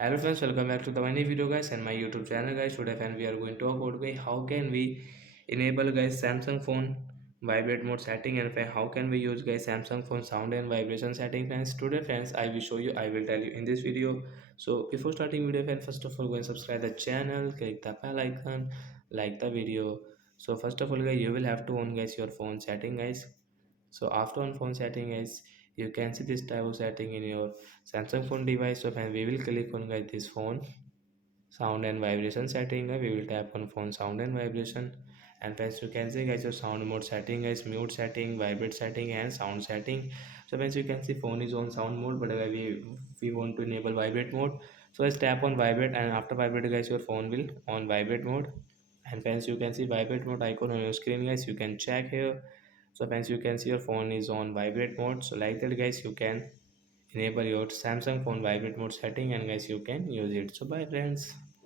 Hello friends, welcome back to the new video guys and my YouTube channel guys. Today friend we are going to talk about guys how can we enable guys Samsung phone vibrate mode setting and friend, how can we use guys Samsung phone sound and vibration setting friends. Today friends I will show you, I will tell you in this video. So before starting video friend, first of all go and subscribe the channel, click the bell icon, like the video. So first of all guys you will have to on guys your phone setting guys. So after on phone setting guys, you can see this type of setting in your Samsung phone device. So when we will click on guys this phone sound and vibration setting, we will tap on phone sound and vibration, and as you can see guys your sound mode setting guys, mute setting, vibrate setting and sound setting. So as you can see phone is on sound mode, but we want to enable vibrate mode. So let's tap on vibrate, and after vibrate guys your phone will on vibrate mode. And friends you can see vibrate mode icon on your screen guys, you can check here. So friends you can see your phone is on vibrate mode. So like that guys you can enable your Samsung phone vibrate mode setting, and guys you can use it. So bye friends.